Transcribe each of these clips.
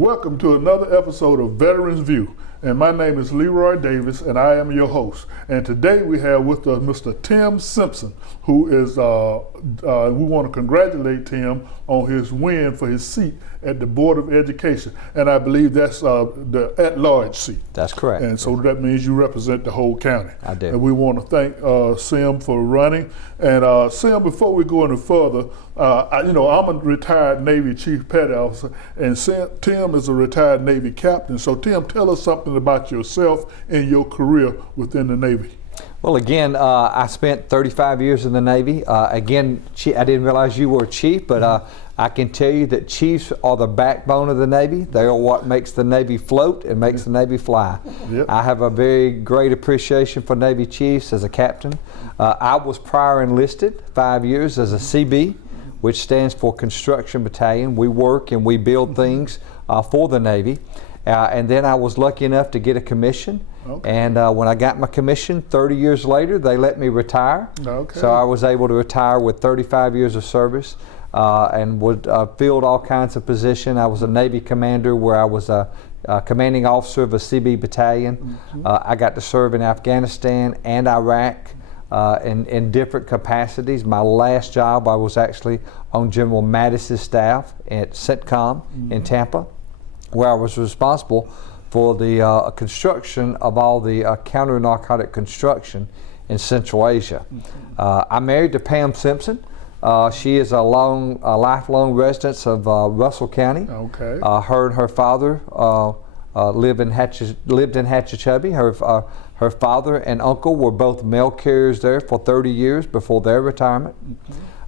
Welcome to another episode of Veterans View. And my name is Leroy Davis, and I am your host. And today we have with us Mr. Tim Simpson, who is, we want to congratulate Tim on his win for his seat at the Board of Education. And I believe that's the at-large seat. That's correct. And so that means you represent the whole county. I do. And we want to thank Sim for running. And Sim, before we go any further, I'm a retired Navy Chief Petty Officer, and Tim is a retired Navy Captain. So Tim, tell us something about yourself and your career within the Navy. Well, again, I spent 35 years in the Navy. I didn't realize you were a chief, but I can tell you that chiefs are the backbone of the Navy. They are what makes the Navy float and makes the Navy fly. Yep. I have a very great appreciation for Navy chiefs as a captain. I was prior enlisted 5 years as a CB, which stands for Construction Battalion. We work and we build things for the Navy. And then I was lucky enough to get a commission. Okay. And when I got my commission, 30 years later, they let me retire. Okay. So I was able to retire with 35 years of service and would filled all kinds of positions. I was a Navy commander where I was a commanding officer of a CB battalion. Mm-hmm. I got to serve in Afghanistan and Iraq in different capacities. My last job, I was actually on General Mattis's staff at CENTCOM in Tampa, where I was responsible for the construction of all the counter-narcotic construction in Central Asia. I'm married to Pam Simpson. She is a lifelong resident of Russell County. Okay. Her and her father lived in Hatchachubby. Her father and uncle were both mail carriers there for 30 years before their retirement.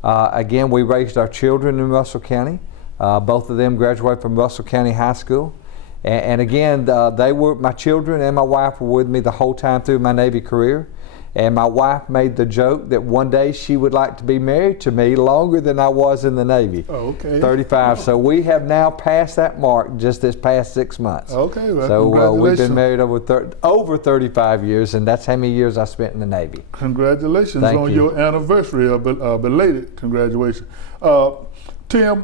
Again, we raised our children in Russell County. Both of them graduated from Russell County High School. And again, my children and my wife were with me the whole time through my Navy career. And my wife made the joke that one day she would like to be married to me longer than I was in the Navy. Okay. 35. So we have now passed that mark just this past 6 months. Okay. Well, so we've been married over 35 years, and that's how many years I spent in the Navy. Congratulations on your anniversary, belated congratulations. Tim,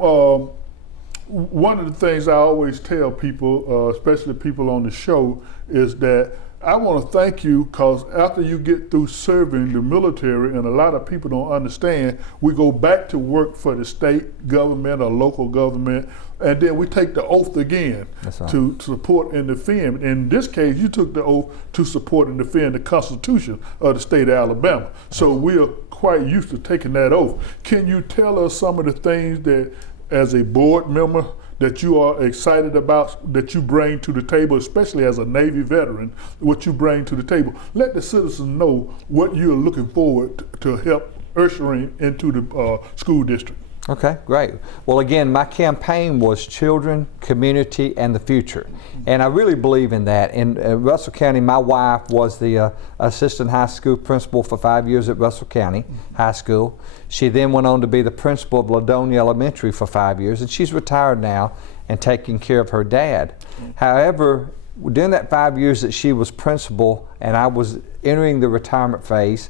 one of the things I always tell people, especially people on the show, is that I want to thank you because after you get through serving the military, and a lot of people don't understand, we go back to work for the state government or local government, and then we take the oath again to support and defend. In this case, you took the oath to support and defend the Constitution of the state of Alabama. So we are quite used to taking that oath. Can you tell us some of the things that, as a board member, that you are excited about, that you bring to the table, especially as a Navy veteran, what you bring to the table? Let the citizens know what you're looking forward to help ushering into the school district. Okay, great. Well, again, my campaign was children, community, and the future. And I really believe in that. In Russell County, my wife was the assistant high school principal for 5 years at Russell County High School. She then went on to be the principal of Ladonia Elementary for 5 years, and she's retired now and taking care of her dad. However, during that 5 years that she was principal and I was entering the retirement phase,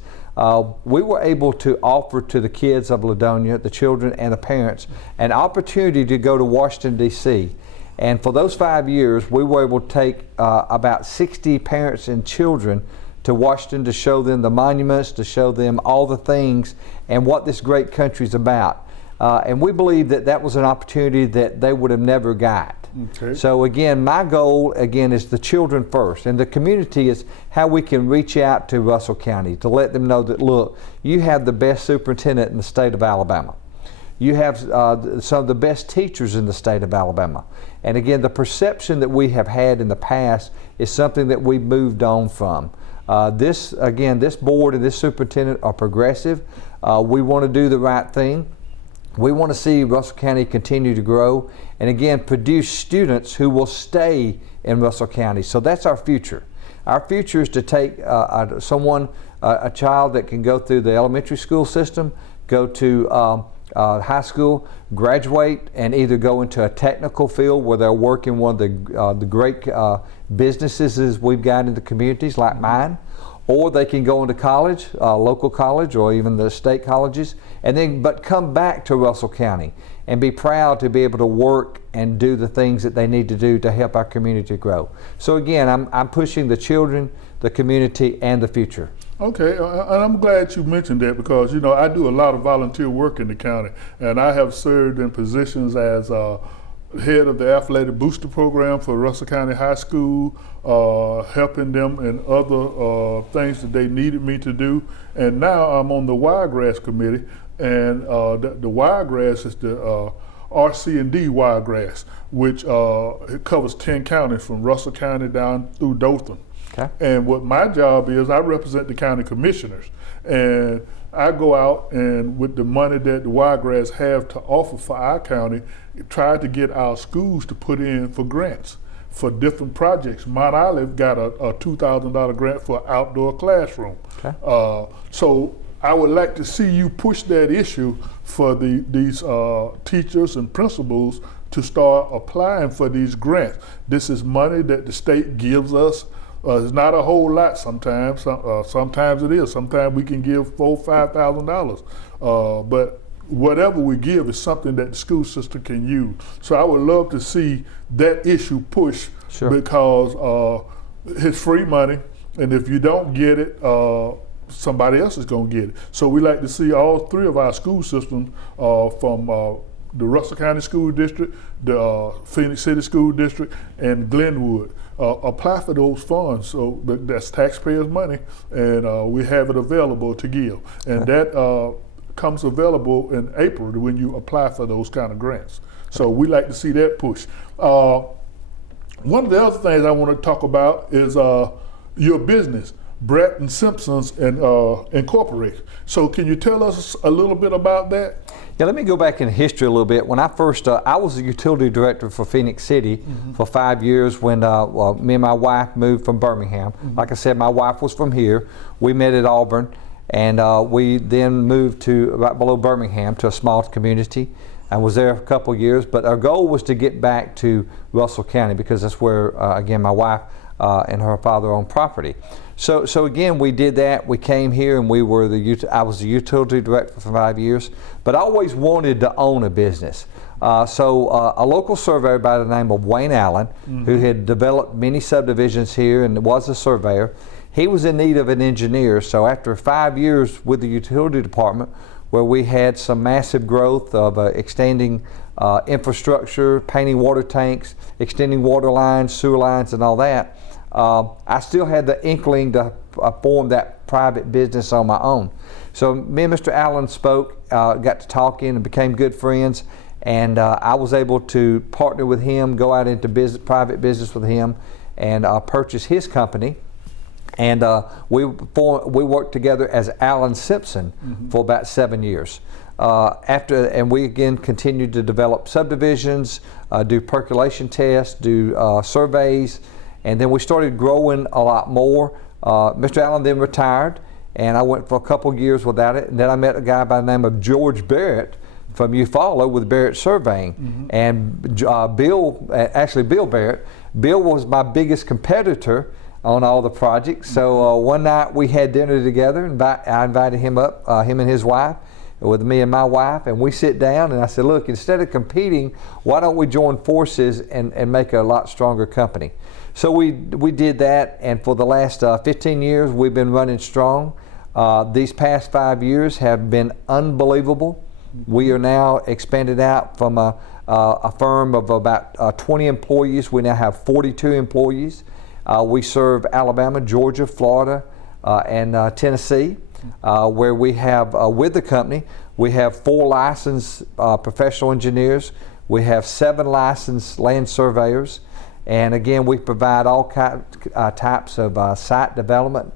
we were able to offer to the kids of Ladonia, the children and the parents, an opportunity to go to Washington, D.C. And for those 5 years, we were able to take about 60 parents and children to Washington to show them the monuments, to show them all the things and what this great country is about. And we believe that that was an opportunity that they would have never got. Okay. So again, my goal again is the children first, and the community is how we can reach out to Russell County to let them know that, look, you have the best superintendent in the state of Alabama. You have some of the best teachers in the state of Alabama. And again, the perception that we have had in the past is something that we've moved on from. This board and this superintendent are progressive. We want to do the right thing. We want to see Russell County continue to grow and again produce students who will stay in Russell County. So that's our future. Our future is to take a child that can go through the elementary school system, go to high school, graduate, and either go into a technical field where they'll work in one of the great businesses we've got in the communities like mine, or they can go into college, local college, or even the state colleges, and then but come back to Russell County and be proud to be able to work and do the things that they need to do to help our community grow. So again, I'm pushing the children, the community, and the future. Okay, and I'm glad you mentioned that, because you know I do a lot of volunteer work in the county, and I have served in positions as head of the athletic booster program for Russell County High School, helping them in other things that they needed me to do. And now I'm on the Wiregrass Committee, and the Wiregrass is the RC&D Wiregrass, which it covers 10 counties from Russell County down through Dothan. Okay. And what my job is, I represent the county commissioners, and I go out and with the money that the Wiregrass have to offer for our county, try to get our schools to put in for grants for different projects. Mount Olive got a $2,000 grant for an outdoor classroom. Okay. So I would like to see you push that issue for these teachers and principals to start applying for these grants. This is money that the state gives us. It's not a whole lot sometimes. Sometimes it is. Sometimes we can give $4,000, $5,000. But whatever we give is something that the school system can use. So I would love to see that issue pushed. Sure. Because it's free money, and if you don't get it, somebody else is going to get it. So we like to see all three of our school systems, from the Russell County School District, the Phoenix City School District, and Glenwood, apply for those funds. So that's taxpayers' money, and we have it available to give. And that comes available in April when you apply for those kind of grants. So we like to see that push. One of the other things I want to talk about is your business, Brett and Simpson's and Incorporated. So can you tell us a little bit about that? Yeah, let me go back in history a little bit. When I first, I was the utility director for Phoenix City for 5 years when me and my wife moved from Birmingham. Like I said, my wife was from here. We met at Auburn, and we then moved to right below Birmingham to a small community. I was there a couple of years, but our goal was to get back to Russell County because that's where, again, my wife and her father owned property. So again, we did that. We came here, and I was the utility director for 5 years, but I always wanted to own a business. So a local surveyor by the name of Wayne Allen, who had developed many subdivisions here and was a surveyor, he was in need of an engineer. So after 5 years with the utility department, where we had some massive growth of extending infrastructure, painting water tanks, extending water lines, sewer lines, and all that, I still had the inkling to form that private business on my own. So me and Mr. Allen spoke, got to talking and became good friends, and I was able to partner with him, go out into private business with him, and purchase his company. And we worked together as Allen Simpson for about 7 years. And we again continued to develop subdivisions, do percolation tests, do surveys, and then we started growing a lot more. Mr. Allen then retired, and I went for a couple of years without it. And then I met a guy by the name of George Barrett from Eufaula with Barrett Surveying. And Bill Barrett, Bill was my biggest competitor on all the projects. So one night we had dinner together, and I invited him up, him and his wife, with me and my wife, and we sit down, and I said, look, instead of competing, why don't we join forces and make a lot stronger company? So we did that, and for the last 15 years we've been running strong. These past 5 years have been unbelievable. We are now expanded out from a firm of about 20 employees. We now have 42 employees. We serve Alabama, Georgia, Florida, and Tennessee, where we have, with the company, we have 4 licensed professional engineers. We have 7 licensed land surveyors. And again, we provide all types of site development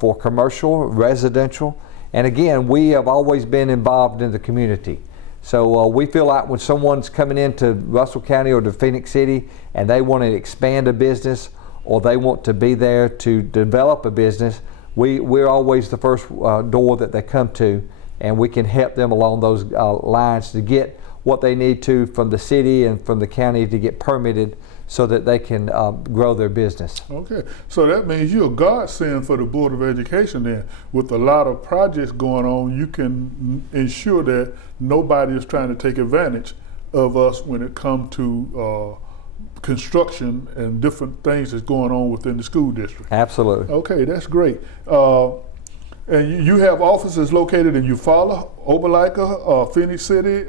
for commercial, residential. And again, we have always been involved in the community. So we feel like when someone's coming into Russell County or to Phoenix City and they want to expand a business, or they want to be there to develop a business, we're always the first door that they come to, and we can help them along those lines to get what they need to from the city and from the county to get permitted so that they can grow their business. Okay, so that means you're a godsend for the Board of Education then. With a lot of projects going on, you can ensure that nobody is trying to take advantage of us when it comes to construction and different things that's going on within the school district. Absolutely. Okay, that's great. And you have offices located in Eufaula, Opelika, Phoenix City,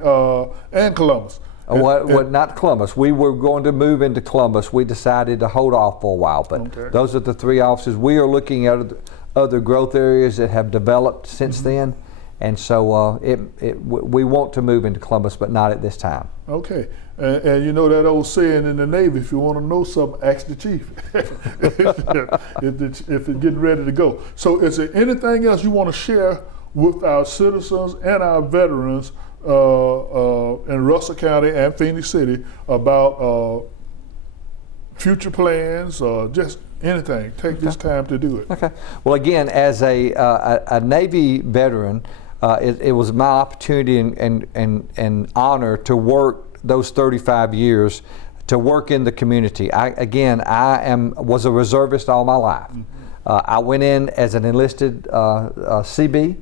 and Columbus. Not Columbus. We were going to move into Columbus. We decided to hold off for a while, but those are the 3 offices. We are looking at other growth areas that have developed since then, and so we want to move into Columbus, but not at this time. Okay, and you know that old saying in the Navy, if you want to know something, ask the chief. if it's getting ready to go. So is there anything else you want to share with our citizens and our veterans in Russell County and Phoenix City about future plans, just anything? Take this time to do it. Okay. Well, again, as a Navy veteran, it was my opportunity and honor to work those 35 years to work in the community. I was a reservist all my life. I went in as an enlisted CB.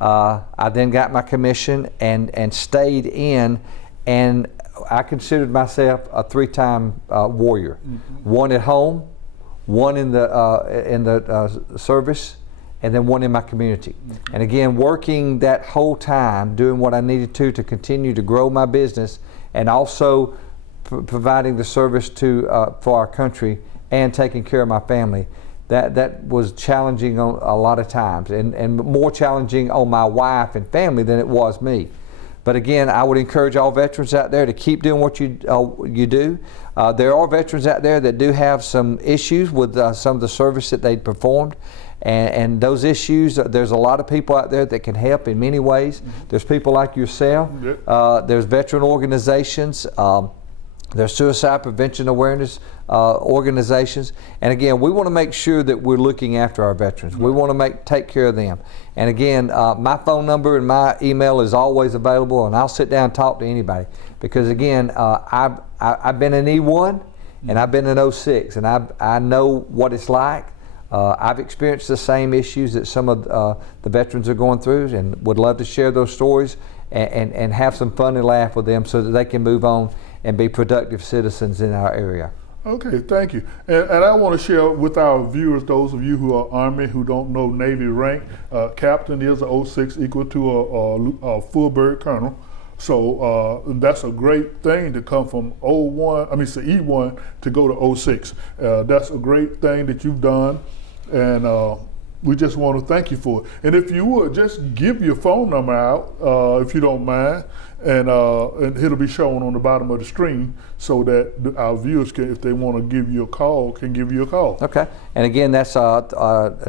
I then got my commission and stayed in, and I considered myself a 3-time warrior. One at home, one in the service, and then one in my community. And again, working that whole time, doing what I needed to continue to grow my business, and also providing the service for our country and taking care of my family. That was challenging on a lot of times, and more challenging on my wife and family than it was me. But again, I would encourage all veterans out there to keep doing what you do. There are veterans out there that do have some issues with some of the service that they performed, and those issues, there's a lot of people out there that can help in many ways. There's people like yourself. There's veteran organizations. There's suicide prevention awareness organizations, and again, we want to make sure that we're looking after our veterans. We want to take care of them. And again, my phone number and my email is always available, and I'll sit down and talk to anybody. Because again, I've been an E1 and I've been an 06, and I know what it's like. I've experienced the same issues that some of the veterans are going through, and would love to share those stories and have some fun and laugh with them so that they can move on and be productive citizens in our area. Okay, thank you. And I want to share with our viewers, those of you who are Army, who don't know Navy rank, Captain is a 06 equal to a full bird colonel. So that's a great thing to come from E1 to go to 06. That's a great thing that you've done, and we just want to thank you for it. And if you would, just give your phone number out, if you don't mind, and it'll be shown on the bottom of the screen so that our viewers can, if they want to give you a call, can give you a call. Okay. And again, that's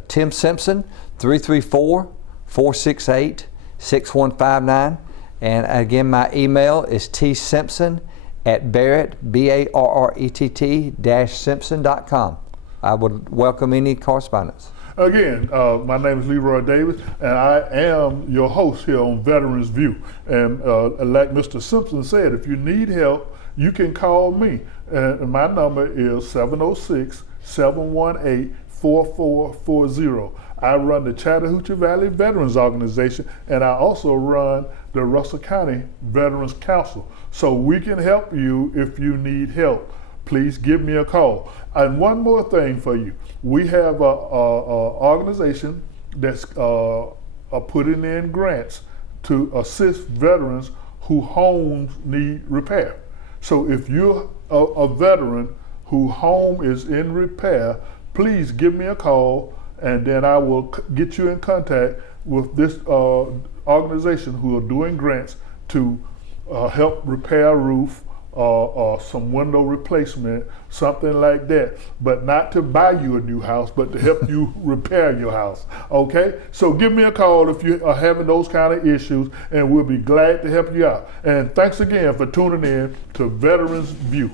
Tim Simpson, 334-468-6159. And again, my email is tsimpson@barrett, BARRETT-Simpson.com. I would welcome any correspondence. Again, my name is Leroy Davis, and I am your host here on Veterans View. And like Mr. Simpson said, if you need help, you can call me. And my number is 706-718-4440. I run the Chattahoochee Valley Veterans Organization, and I also run the Russell County Veterans Council. So we can help you if you need help. Please give me a call. And one more thing for you. We have a organization that's putting in grants to assist veterans whose homes need repair. So if you're a veteran whose home is in repair, please give me a call, and then I will get you in contact with this organization who are doing grants to help repair a roof, or some window replacement, something like that. But not to buy you a new house, but to help you repair your house. Okay? So give me a call if you are having those kind of issues, and we'll be glad to help you out. And thanks again for tuning in to Veterans View.